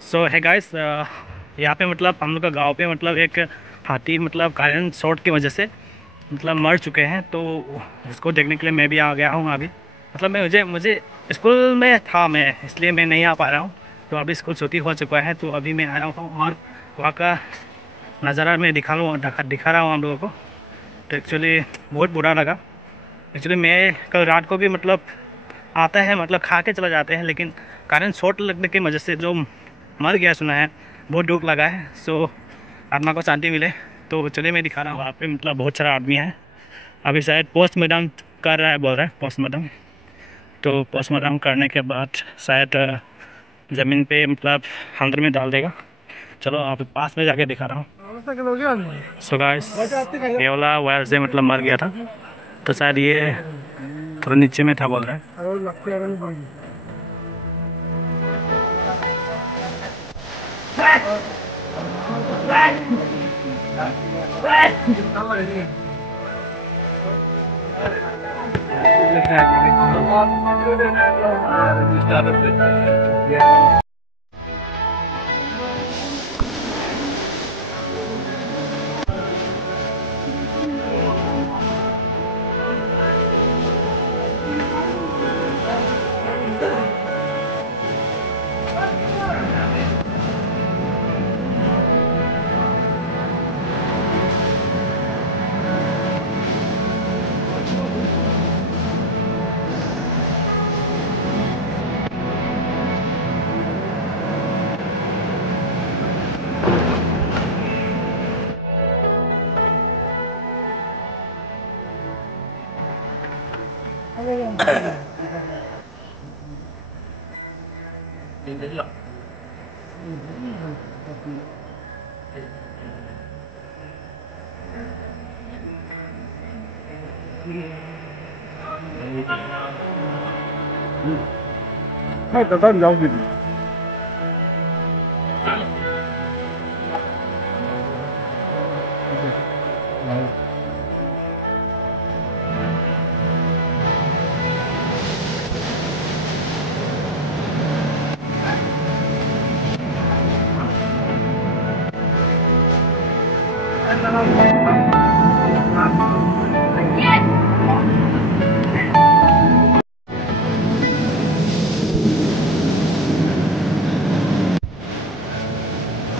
सो है गाइस, यहाँ पे मतलब हम लोग का गाँव पे मतलब एक हाथी मतलब कारण शॉट की वजह से मतलब मर चुके हैं। तो उसको देखने के लिए मैं भी आ गया हूँ अभी। मतलब मैं मुझे स्कूल में था मैं, इसलिए मैं नहीं आ पा रहा हूँ। तो अभी स्कूल छुट्टी हो चुका है, तो अभी मैं आया हूँ और वहाँ का नज़ारा मैं दिखा रहा हूँ हम लोगों को। तो एक्चुअली बहुत बुरा लगा। एक्चुअली मैं कल रात को भी मतलब आता है, मतलब खा के चला जाते हैं, लेकिन कारण शॉट लगने की वजह से जो मर गया सुना है, बहुत दुख लगा है। सो आत्मा को शांति मिले। तो चलिए मैं दिखा रहा हूँ। वहाँ पे मतलब बहुत सारा आदमी है। अभी शायद पोस्टमार्टम कर रहा है, बोल रहा है पोस्टमार्टम। तो पोस्टमार्टम करने के बाद शायद ज़मीन पे मतलब अंदर में डाल देगा। चलो आप पास में जाके दिखा रहा हूँ। सो गाइस, ये वाला वायर से मतलब मर गया था, तो शायद ये थोड़ा नीचे में था, बोल रहा है।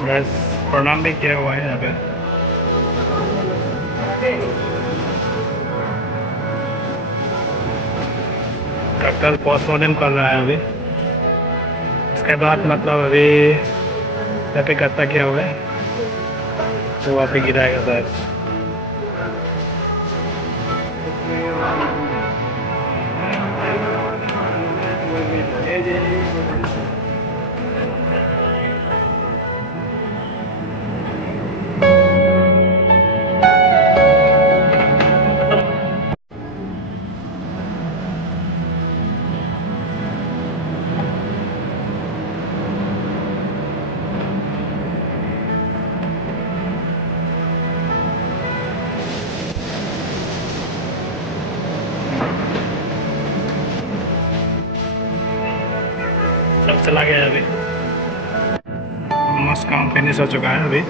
बस प्रणाम भी किया हुआ है यहाँ पे। डॉक्टर पोस्टमार्टम कर रहा है अभी। इसके बाद मतलब अभी यहाँ पे गत्ता किया हुआ है, तो वहाँ पे गिराएगा शायद। सब चला गया अभी। मस्त काम फिनिश हो चुका है अभी।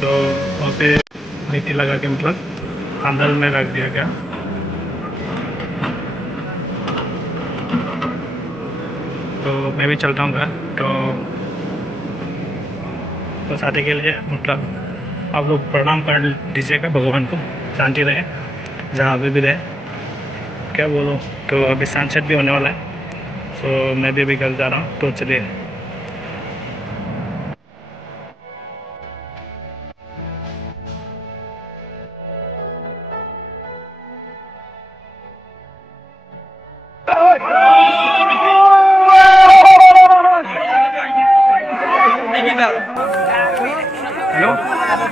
तो वहाँ पे मिट्टी लगा के मतलब अंदर में रख दिया गया। तो मैं भी चलता हूँ घर। तो शादी के लिए मतलब आप लोग प्रणाम कर दीजिएगा भगवान को, शांति रहे जहाँ भी रहे। क्या बोलो, तो अभी सनसेट भी होने वाला है। तो मैं भी अभी घर जा रहा हूँ। तो चलिए।